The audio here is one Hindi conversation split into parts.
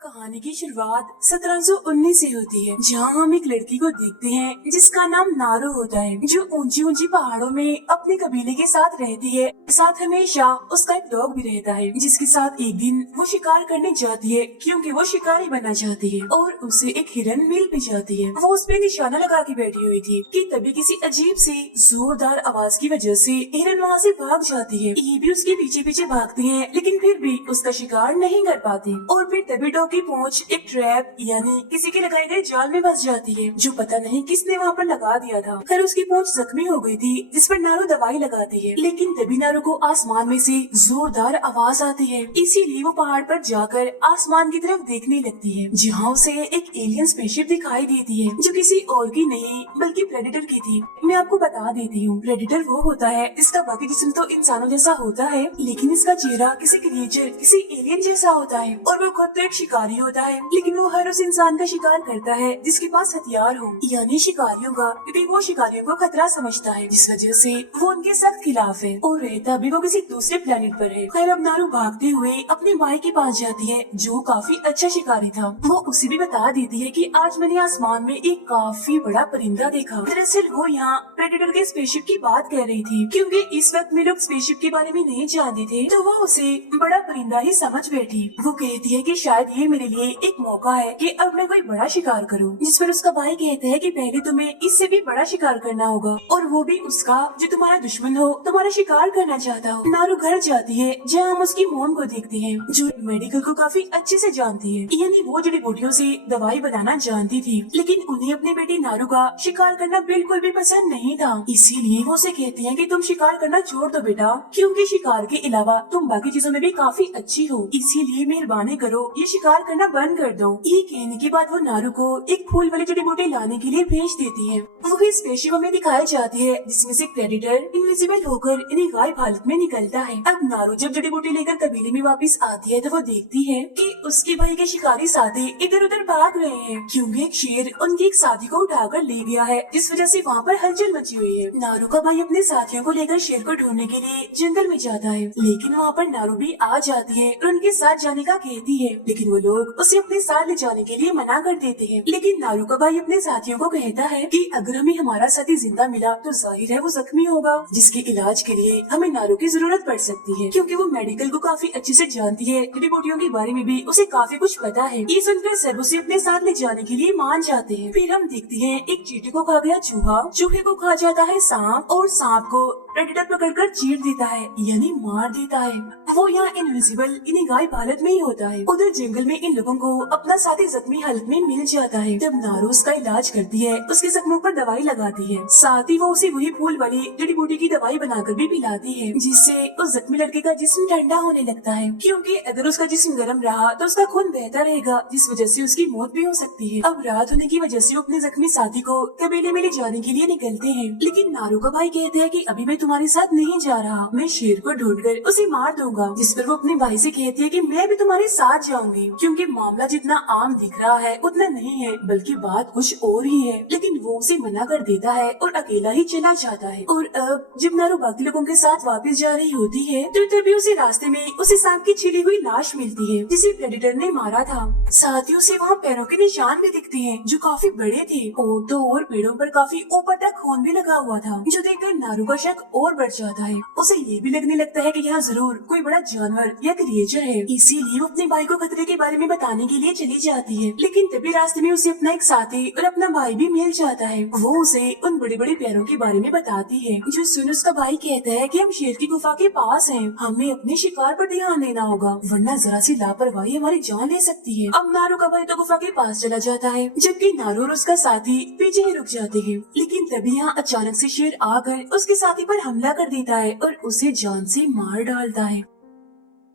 कहानी की शुरुआत 1719 से होती है, जहाँ हम एक लड़की को देखते हैं जिसका नाम नारू होता है, जो ऊंची ऊंची पहाड़ों में अपने कबीले के साथ रहती है। साथ हमेशा उसका एक डॉग भी रहता है, जिसके साथ एक दिन वो शिकार करने जाती है, क्योंकि वो शिकारी बनना चाहती है और उसे एक हिरन मिल भी जाती है। वो उस पे निशाना लगा के बैठी हुई थी कि तभी किसी अजीब सी जोरदार आवाज की वजह से हिरन वहाँ से भाग जाती है। ये भी उसके पीछे पीछे भागती है, लेकिन फिर भी उसका शिकार नहीं कर पाती और फिर तभी डॉग की पूंछ एक ट्रैप यानी किसी के लगाए गए जाल में फंस जाती है, जो पता नहीं किसने वहाँ पर लगा दिया था। खैर उसकी पूंछ जख्मी हो गई थी, जिस पर नारू दवाई लगाती है, लेकिन तभी नारू को आसमान में से जोरदार आवाज आती है। इसीलिए वो पहाड़ पर जाकर आसमान की तरफ देखने लगती है, जहाँ उसे एक एलियन स्पेसशिप दिखाई देती है, जो किसी और की नहीं बल्कि प्रेडेटर की थी। मैं आपको बता देती हूँ, प्रेडेटर वो होता है जिसका बाकी जिस्म तो इंसानों जैसा होता है, लेकिन इसका चेहरा किसी क्रिएचर किसी एलियन जैसा होता है और वो खुद तो एक शिकारी होता है, लेकिन वो हर उस इंसान का शिकार करता है जिसके पास हथियार हो, यानी शिकारियों का, क्योंकि वो शिकारियों को खतरा समझता है, जिस वजह से वो उनके सख्त खिलाफ है और रहता भी वो किसी दूसरे प्लेनेट पर है। खैर अब नारू भागते हुए अपने भाई के पास जाती है, जो काफी अच्छा शिकारी था। वो उसे भी बता देती है कि आज मैंने आसमान में एक काफी बड़ा परिंदा देखा। दरअसल वो यहाँ प्रेडेटर के स्पेसशिप की बात कर रही थी, क्योंकि इस वक्त में लोग स्पेसशिप के बारे में नहीं जानते थे, तो वो उसे बड़ा परिंदा ही समझ बैठी। वो कहती है कि शायद ये मेरे लिए एक मौका है कि अब मैं कोई बड़ा शिकार करूं, जिस पर उसका भाई कहता है कि पहले तुम्हें इससे भी बड़ा शिकार करना होगा, और वो भी उसका जो तुम्हारा दुश्मन हो, तुम्हारा शिकार करना चाहता हो। नारू घर जाती है, जहाँ हम उसकी मोम को देखते हैं, जो मेडिकल को काफी अच्छे से जानती है, यानी वो जड़ी बूटियों से दवाई बनाना जानती थी, लेकिन उन्हें अपने बेटी नारू का शिकार करना बिल्कुल भी पसंद नहीं था। इसीलिए वो उसे कहती है कि तुम शिकार करना छोड़ दो बेटा, क्योंकि शिकार के अलावा तुम बाकी चीजों में भी काफी अच्छी हो, इसीलिए मेहरबानी करो ये शिकार करना बंद कर दो। ये कहने के बाद वो नारू को एक फूल वाली जड़ी बूटी लाने के लिए भेज देती है। वो भी स्पेसशिप में दिखाई जाती है, जिसमें से प्रेडेटर इनविजिबल होकर इन्हें गायब हालत में निकलता है। अब नारू जब जड़ी बूटी लेकर कबीले में वापस आती है, तो वो देखती है कि उसके भाई के शिकारी साथी इधर उधर भाग रहे हैं, क्योंकि एक शेर उनकी एक साथी को उठाकर ले गया है, जिस वजह से वहाँ पर हलचल मची हुई है। नारू का भाई अपने साथियों को लेकर शेर को ढूंढने के लिए जंगल में जाता है, लेकिन वहाँ पर नारू भी आ जाती है और उनके साथ जाने का कहती है, लेकिन वो लोग उसे अपने साथ ले जाने के लिए मना कर देते हैं। लेकिन नारू का भाई अपने साथियों को कहता है कि अगर हमें हमारा साथी जिंदा मिला तो जाहिर है वो जख्मी होगा, जिसके इलाज के लिए हमें नारू की जरूरत पड़ सकती है, क्योंकि वो मेडिकल को काफी अच्छे से जानती है, जड़ी बूटियों के बारे में भी उसे काफी कुछ पता है। ये सुनकर सब उसे अपने साथ ले जाने के लिए मान जाते हैं। फिर हम देखते हैं एक चींटी को खा गया चूहा, चूहे को खा जाता है सांप, और सांप को प्रेडेटर पकड़कर चीर देता है, यानी मार देता है। वो यहाँ इनविजिबल इन्हें गायब हालत में ही होता है। उधर जंगल में इन लोगों को अपना साथी जख्मी हालत में मिल जाता है। जब नारू उसका इलाज करती है, उसके जख्मों पर दवाई लगाती है, साथ ही वो उसे वही फूल वाली जड़ी बूटी की दवाई बनाकर भी पिलाती है, जिससे उस जख्मी लड़के का जिस्म ठंडा होने लगता है, क्योंकि अगर उसका जिस्म गर्म रहा तो उसका खून बहता रहेगा, जिस वजह से उसकी मौत भी हो सकती है। अब रात होने की वजह से वो अपने जख्मी साथी को कबीले में ले जाने के लिए निकलते हैं, लेकिन नारू का भाई कहते हैं कि अभी मैं तुम्हारे साथ नहीं जा रहा, मैं शेर को ढूंढकर उसे मार दूंगा, जिस पर वो अपने भाई से कहती है कि मैं भी तुम्हारे साथ जाऊंगी, क्योंकि मामला जितना आम दिख रहा है उतना नहीं है, बल्कि बात कुछ और ही है। लेकिन वो उसे मना कर देता है और अकेला ही चला जाता है। और अब जब नारू बाकी लोगों के साथ वापस जा रही होती है, तो तभी उसे रास्ते में उसे सांप की छिली हुई लाश मिलती है, जिसे प्रेडेटर ने मारा था। साथ ही उसे वहाँ पैरों के निशान भी दिखते हैं, जो काफी बड़े थे, और तो और पेड़ों पर काफी ऊपर तक खून भी लगा हुआ था, जो देखकर नारू का शक और बढ़ जाता है। उसे ये भी लगने लगता है कि यहाँ जरूर कोई बड़ा जानवर या क्रिएचर है, इसीलिए वो अपने भाई को खतरे के बारे में बताने के लिए चली जाती है। लेकिन तभी रास्ते में उसे अपना एक साथी और अपना भाई भी मिल जाता है। वो उसे उन बड़े बड़े पैरों के बारे में बताती है, जो सुन उसका भाई कहता है कि हम शेर की गुफा के पास हैं, हमें अपने शिकार पर ध्यान देना होगा, वरना जरा सी लापरवाही हमारी जान ले सकती है। अब नारू का भाई तो गुफा के पास चला जाता है, जबकि नारू और उसका साथी पीछे ही रुक जाते हैं। लेकिन तभी यहाँ अचानक से शेर आकर उसके साथी पर हमला कर देता है और उसे जान से मार डालता है।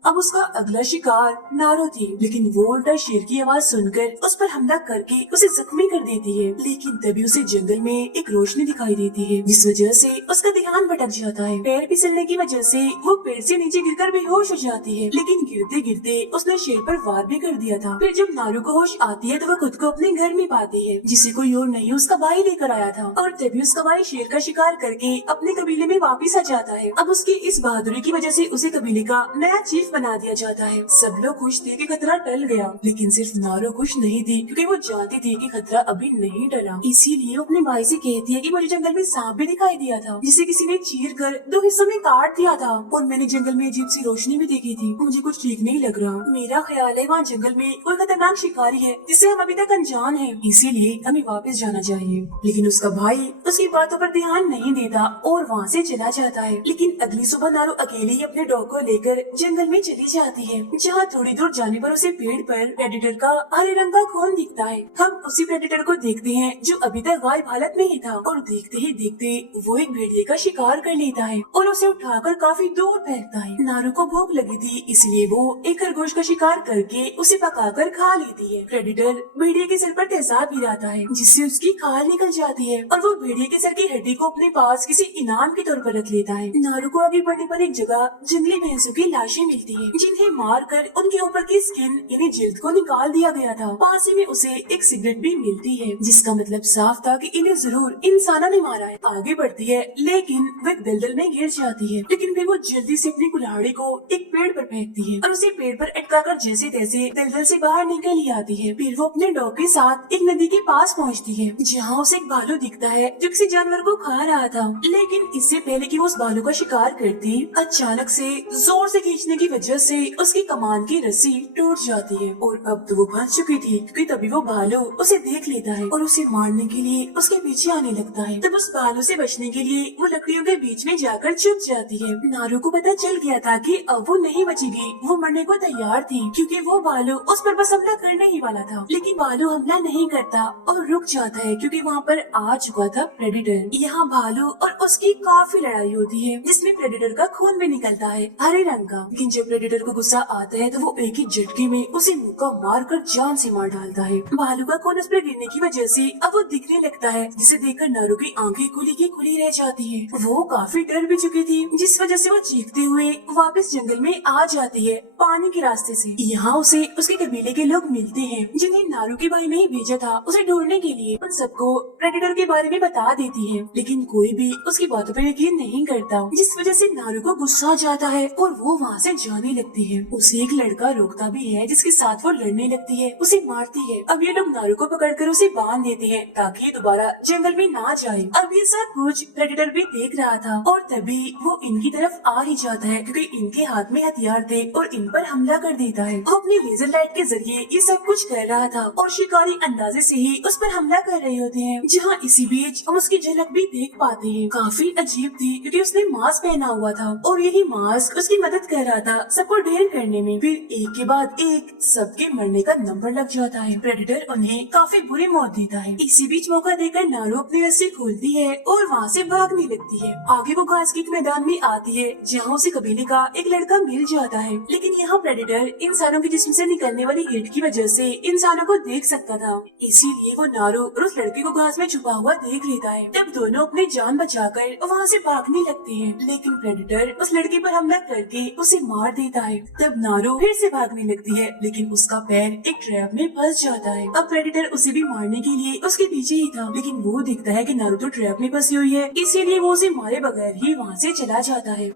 अब उसका अगला शिकार नारू थी, लेकिन वो उल्टा शेर की आवाज सुनकर उस पर हमला करके उसे जख्मी कर देती है। लेकिन तभी उसे जंगल में एक रोशनी दिखाई देती है, जिस वजह से उसका ध्यान भटक जाता है। पैर फिसलने की वजह से वो पेड़ से नीचे गिरकर बेहोश हो जाती है, लेकिन गिरते गिरते उसने शेर पर वार भी कर दिया था। फिर जब नारू को होश आती है, तो वो खुद को अपने घर में पाती है, जिसे कोई और नहीं उसका भाई लेकर आया था, और तभी उसका भाई शेर का शिकार करके अपने कबीले में वापिस आ जाता है। अब उसकी इस बहादुरी की वजह से उसे कबीले का नया चीफ बना दिया जाता है। सब लोग खुश थे कि खतरा टल गया, लेकिन सिर्फ नारो खुश नहीं थी, क्योंकि वो जानती थी कि खतरा अभी नहीं टला। इसीलिए वो अपने भाई से कहती है कि मुझे जंगल में सांप भी दिखाई दिया था, जिसे किसी ने चीर कर 2 हिस्सों में काट दिया था, और मैंने जंगल में अजीब सी रोशनी भी देखी थी। मुझे कुछ ठीक नहीं लग रहा। मेरा ख्याल है वहाँ जंगल में कोई खतरनाक शिकारी है जिससे हम अभी तक अनजान हैं, इसीलिए हमें वापस जाना चाहिए। लेकिन उसका भाई उसकी बातों पर ध्यान नहीं देता और वहाँ से चला जाता है। लेकिन अगली सुबह नारो अकेले ही अपने डॉग को लेकर जंगल में चली जाती है, जहाँ थोड़ी दूर जाने पर उसे पेड़ पर प्रेडेटर का हरे रंग का खून दिखता है। हम उसी प्रेडेटर को देखते हैं जो अभी तक गायब हालत में ही था, और देखते ही देखते वो एक भेड़िए का शिकार कर लेता है और उसे उठाकर काफी दूर फेंकता है। नारो को भूख लगी थी, इसलिए वो एक खरगोश का शिकार करके उसे पकाकर खा लेती है। प्रेडेटर भेड़िए के सर पर तेजाब गिराता है, जिससे उसकी खाल निकल जाती है, और वो भेड़िए के सर की हड्डी को अपने पास किसी इनाम के तौर पर रख लेता है। नारू को आगे बढ़ने पर एक जगह जंगली भैंसों की लाशें मिलती हैं, जिन्हें मारकर उनके ऊपर की स्किन यानी जिल्द को निकाल दिया गया था। पास ही में उसे एक सिगरेट भी मिलती है, जिसका मतलब साफ था कि इन्हें जरूर इंसानों ने मारा है। आगे बढ़ती है, लेकिन वो एक दलदल में गिर जाती है, लेकिन फिर वो जल्दी से अपनी कुल्हाड़ी को एक पेड़ पर फेंकती है और उसे पेड़ पर अटकाकर जैसे तैसे दलदल से बाहर निकल ही आती है। फिर वो अपने डॉग के साथ एक नदी के पास पहुँचती है, जहाँ उसे एक भालू दिखता है जो किसी जानवर को खा रहा था। लेकिन इससे पहले कि वो उस भालू का शिकार करती, अचानक से जोर से खींचने की वजह से उसकी कमान की रस्सी टूट जाती है, और अब तो वो फंस चुकी थी, क्योंकि तभी वो भालू उसे देख लेता है और उसे मारने के लिए उसके पीछे आने लगता है। तब उस भालू से बचने के लिए वो लकड़ियों के बीच में जाकर छुप जाती है। नारू को पता चल गया था कि अब वो नहीं बचेगी, वो मरने को तैयार थी, क्योंकि वो भालू उस पर बस हमला करने ही वाला था। लेकिन भालू हमला नहीं करता और रुक जाता है, क्योंकि वहाँ पर आ चुका था प्रेडेटर। यहाँ भालू और उसकी काफी लड़ाई होती है, जिसमें प्रेडेटर का खून भी निकलता है हरे रंग का। लेकिन जब प्रेडेटर को गुस्सा आता है तो वो एक ही झटके में उसे मुक्का मारकर जान से मार डालता है। भालू का खून उस पर गिरने की वजह से अब वो दिखने लगता है, जिसे देखकर नारू की आंखें खुली की खुली रह जाती है। वो काफी डर भी चुकी थी, जिस वजह से वो चीखते हुए वापस जंगल में आ जाती है पानी के रास्ते से। यहाँ उसे उसके कबीले के लोग मिलते हैं, जिन्हें नारू के भाई ने ही भेजा था उसे ढूंढने के लिए। उन सबको प्रेडेटर के बारे में बता देती है, लेकिन कोई भी उसकी बातों पर यकीन नहीं करता, जिस वजह से नारू को गुस्सा आ जाता है और वो वहाँ से जाने लगती है। उसे एक लड़का रोकता भी है, जिसके साथ वो लड़ने लगती है, उसे मारती है। अब ये लोग नारू को पकड़कर उसे बांध देते हैं, ताकि ये दोबारा जंगल में ना जाए। अब ये सब कुछ प्रेडेटर भी देख रहा था, और तभी वो इनकी तरफ आ ही जाता है, क्योंकि इनके हाथ में हथियार थे और इन पर हमला कर देता है। वो अपनी लेजर लाइट के जरिए ये सब कुछ कर रहा था, और शिकारी अंदाजे से ही उस पर हमला कर रहे होते हैं। जहाँ इसी बीच हम उसकी झलक भी देख पाते हैं। काफी अजीब थी, क्योंकि उसने मास्क पहना हुआ था, और यही मास्क उसकी मदद कर रहा था सबको ढेर करने में। फिर एक के बाद एक सबके मरने का नंबर लग जाता है। प्रेडेटर उन्हें काफी बुरी मौत देता है। इसी बीच मौका देकर नारू अपनी रस्सी खोलती है और वहाँ से भागने लगती है। आगे वो घास के एक मैदान में आती है, जहाँ उसे कबीले का एक लड़का मिल जाता है। लेकिन यहाँ प्रेडेटर इंसानों के जिस्म से निकलने वाली हीट की वजह से इंसानों को देख सकता था, इसीलिए वो नारू और उस लड़के को घास में छुपा हुआ देख लेता है। तब दोनों अपनी जान बचाकर वहाँ से भागने लगते हैं, लेकिन प्रेडेटर उस लड़के पर हमला करके उसे मार देता है। तब नारू फिर से भागने लगती है, लेकिन उसका पैर एक ट्रैप में फंस जाता है। अब प्रेडेटर उसे भी मारने के लिए उसके पीछे ही था, लेकिन वो दिखता है कि नारू तो ट्रैप में फंसी हुई है, इसीलिए वो उसे मारे बगैर ही वहाँ से चला जाता है।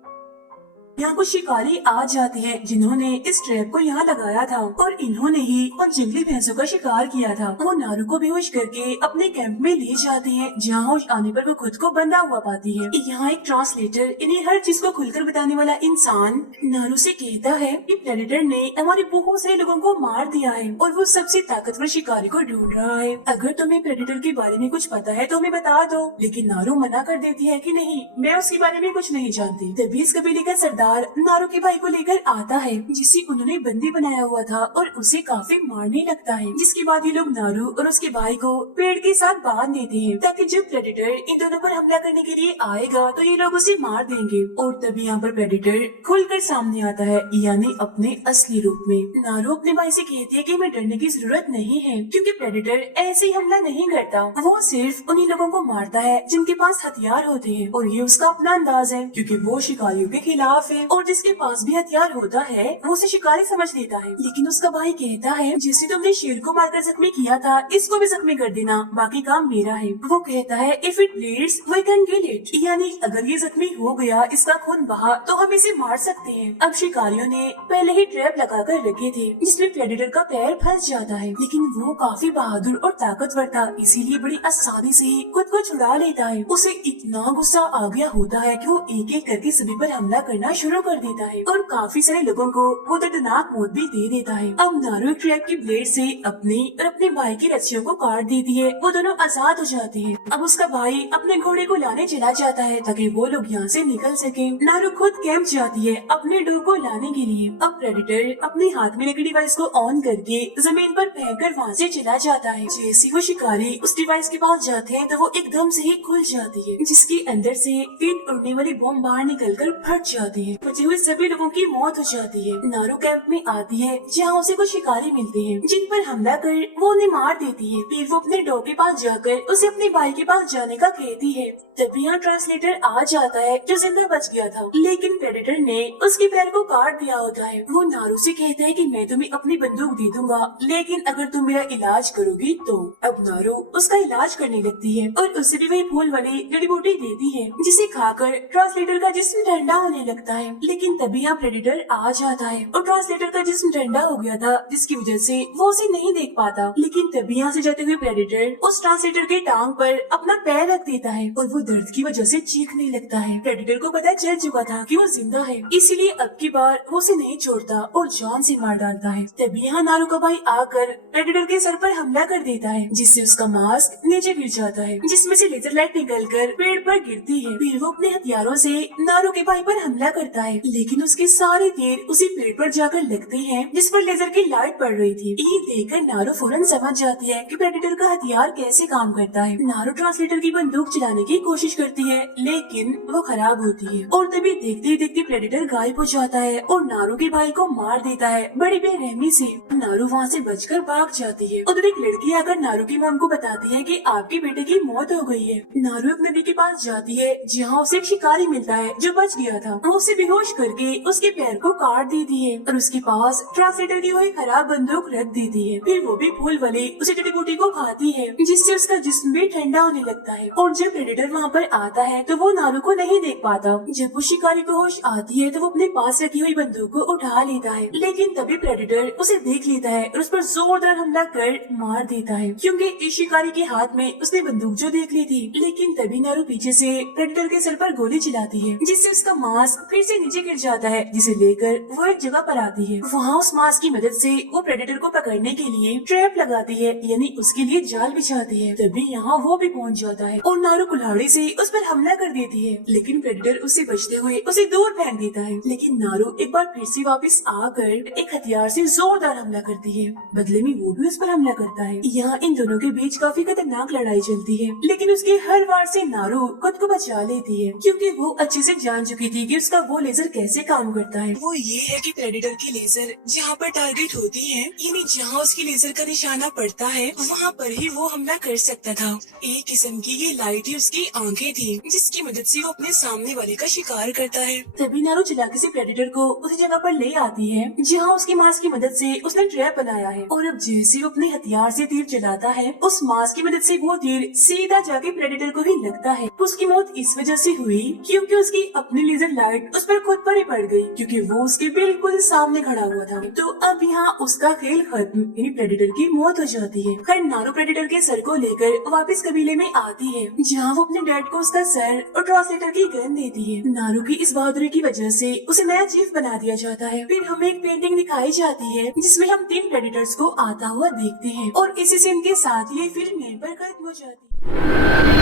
यहाँ कुछ शिकारी आ जाते हैं, जिन्होंने इस ट्रैप को यहाँ लगाया था, और इन्होंने ही उन जंगली भैंसों का शिकार किया था। वो नारू को बेहोश करके अपने कैंप में ले जाते हैं, जहाँ होश आने पर वो खुद को बंधा हुआ पाती है। यहाँ एक ट्रांसलेटर इन्हें हर चीज को खुलकर बताने वाला इंसान नारू से कहता है कि प्रेडेटर ने हमारे बहुत सारे लोगों को मार दिया है, और वो सबसे ताकतवर शिकारी को ढूंढ रहा है। अगर तुम्हें प्रेडेटर के बारे में कुछ पता है तो हमें बता दो। लेकिन नारू मना कर देती है कि नहीं, मैं उसके बारे में कुछ नहीं जानती। तभी इस कबीले का सरदार नारू के भाई को लेकर आता है, जिसे उन्होंने बंदी बनाया हुआ था, और उसे काफी मारने लगता है। जिसके बाद ये लोग नारू और उसके भाई को पेड़ के साथ बांध देते हैं, ताकि जब प्रेडेटर इन दोनों पर हमला करने के लिए आएगा तो ये लोग उसे मार देंगे। और तभी यहाँ पर प्रेडेटर खुलकर सामने आता है, यानी अपने असली रूप में। नारू अपने भाई से कहती है कि हमें डरने की जरूरत नहीं है, क्योंकि प्रेडेटर ऐसे ही हमला नहीं करता, वो सिर्फ उन्हीं लोगों को मारता है जिनके पास हथियार होते हैं, और ये उसका अपना अंदाज है, क्योंकि वो शिकारियों के खिलाफ है। है और जिसके पास भी हथियार होता है वो उसे शिकारी समझ लेता है। लेकिन उसका भाई कहता है जिसने तुमने शेर को मारकर जख्मी किया था इसको भी जख्मी कर देना, बाकी काम मेरा है। वो कहता है if it bleeds we can kill it, यानी अगर ये जख्मी हो गया, इसका खून बहा तो हम इसे मार सकते हैं। अब शिकारियों ने पहले ही ट्रैप लगा कर रखे थे जिसमें प्रेडेटर का पैर फंस जाता है, लेकिन वो काफी बहादुर और ताकतवर था, इसीलिए बड़ी आसानी से ही खुद को छुड़ा लेता है। उसे इतना गुस्सा आ गया होता है कि वो एक एक करके सभी पर हमला करना शुरू कर देता है और काफी सारे लोगों को वो दर्दनाक मौत भी दे देता है। अब नारू ट्रैप की ब्लेड से अपने और अपने भाई की रस्सियों को काट देती है, वो दोनों आजाद हो जाते हैं। अब उसका भाई अपने घोड़े को लाने चला जाता है ताकि वो लोग यहाँ से निकल सके। नारू खुद कैंप जाती है अपने डॉग को लाने के लिए। अब प्रेडेटर अपने हाथ में लगी डिवाइस को ऑन करके जमीन पर फेंककर वहाँ से चला जाता है। जैसे वो शिकारी उस डिवाइस के पास जाते हैं तो वो एकदम से ही खुल जाती है, जिसके अंदर से 3 उड़ने वाली बम बाहर निकलकर फट जाती है। बचे हुए सभी लोगों की मौत हो जाती है। नारू कैंप में आती है जहाँ उसे कुछ शिकारी मिलते हैं जिन पर हमला कर वो उन्हें मार देती है। फिर वो अपने डॉग के पास जाकर उसे अपने भाई के पास जाने का कहती है। तभी यहाँ ट्रांसलेटर आ जाता है जो जिंदा बच गया था, लेकिन प्रेडेटर ने उसके पैर को काट दिया होता है। वो नारू से कहता है कि मैं तुम्हें अपनी बंदूक दे दूंगा, लेकिन अगर तुम मेरा इलाज करोगी तो। अब नारू उसका इलाज करने लगती है और उसे भी वही फूल वाली जड़ी बूटी देती है, जिसे खाकर ट्रांसलेटर का जिस्म ठंडा होने लगता है। लेकिन तभी यहाँ प्रेडेटर आ जाता है और ट्रांसलेटर का जिस्म ठंडा हो गया था, जिसकी वजह से वो उसे नहीं देख पाता। लेकिन तभी यहाँ से जाते हुए प्रेडेटर उस ट्रांसलेटर के टांग पर अपना पैर रख देता है और वो दर्द की वजह से चीखने लगता है। प्रेडेटर को पता चल चुका था कि वो जिंदा है, इसीलिए अब की बार वो उसे नहीं छोड़ता और जान से मार डालता है। तभी यहाँ नारू का भाई आकर प्रेडेटर के सर पर हमला कर देता है, जिससे उसका मास्क नीचे गिर जाता है, जिसमें से लेजर लाइट निकलकर पेड़ पर गिरती है। फिर वो अपने हथियारों से नारू के भाई पर हमला करता है, लेकिन उसके सारे तीर उसी पेड़ पर जाकर लगते हैं जिस पर लेजर की लाइट पड़ रही थी। ये देखकर नारू फौरन समझ जाती है कि प्रेडेटर का हथियार कैसे काम करता है। नारू ट्रांसलेटर की बंदूक चलाने की कोशिश करती है, लेकिन वो खराब होती है और तभी देखते ही देखते प्रेडेटर गायब हो जाता है और नारू के भाई को मार देता है बड़ी बेरहमी से। नारू वहाँ से बचकर भाग जाती है। उधर एक लड़की आकर नारू की मॉम को बताती है कि आपके बेटे की मौत हो गई है। नारू एक नदी के पास जाती है जहाँ उसे एक शिकारी मिलता है जो बच गया था। वो उसे बेहोश करके उसके पैर को काट देती है और उसके पास ट्रांसलेटर की वही खराब बंदूक रख देती है। फिर वो भी फूल वाली उसे जड़ी बूटी को खाती है, जिससे उसका जिस्म भी ठंडा होने लगता है। और जब प्रेडेटर वहाँ पर आता है तो वो नारू को नहीं देख पाता। जब वो शिकारी को होश आती है तो वो अपने पास रखी हुई बंदूक को उठा लेता है, लेकिन तभी प्रेडेटर उसे देख लेता है और उस पर जोरदार हमला कर मार देता है, क्योंकि इस शिकारी के हाथ में उसने बंदूक जो देख ली थी। लेकिन तभी नारू पीछे से प्रेडेटर के सर पर गोली चलाती है, जिससे उसका मास्क फिर से नीचे गिर जाता है, जिसे लेकर वो एक जगह पर आती है। वहाँ उस मास्क की मदद से वो प्रेडेटर को पकड़ने के लिए ट्रैप लगाती है, यानी उसके लिए जाल बिछाती है। तभी यहाँ वो भी पहुँच जाता है और नारू कुल्हाड़ी से उस पर हमला कर देती है, लेकिन प्रेडेटर उससे बचते हुए उसे दूर फेंक देता है। लेकिन नारू एक बार फिर से वापस आकर एक हथियार से जोरदार हमला करती है, बदले में वो भी उस पर हमला करता है। यहाँ इन दोनों के बीच काफी खतरनाक लड़ाई चलती है, लेकिन उसके हर वार से नारू खुद को बचा लेती है, क्योंकि वो अच्छे से जान चुकी थी कि उसका वो लेजर कैसे काम करता है। वो ये है कि प्रेडेटर की लेजर जहाँ पर टारगेट होती है, यानी जहाँ उसकी लेजर का निशाना पड़ता है, वहाँ पर ही वो हमला कर सकता था। एक किस्म की ये लाइट ही उसकी आंखें थी, जिसकी मदद से वो अपने सामने वाले का शिकार करता है। तभी नारू चालाकी से प्रेडेटर को उसी जगह पर ले आती है जहाँ उसकी मास्क की मदद से उसने ट्रैप बनाया है, और अब जैसे वो अपने हथियार से तीर चलाता है, उस मास्क की मदद से वो तीर सीधा जाके प्रेडेटर को ही लगता है। उसकी मौत इस वजह से हुई क्योंकि उसकी अपनी लेजर लाइट उस पर खुद पर ही पड़ गई, क्योंकि वो उसके बिल्कुल सामने खड़ा हुआ था। तो अब यहाँ उसका खेल खत्म, यानी प्रेडेटर की मौत हो जाती है। खैर नारू प्रेडेटर के सर को लेकर वापस कबीले में आती है, जहाँ वो अपने डैड को उसका सर और ट्रांसलेटर की गन देती है। नारू की इस बहादुरी की वजह से उसे नया चीफ बना दिया जाता है। फिर हमें एक पेंटिंग दिखाई जाती है जिसमें हम 3 प्रेडेटर्स को आता हुआ देखते हैं, और इसी सीन के साथ ये फिल्म यहीं पर खत्म हो जाती है।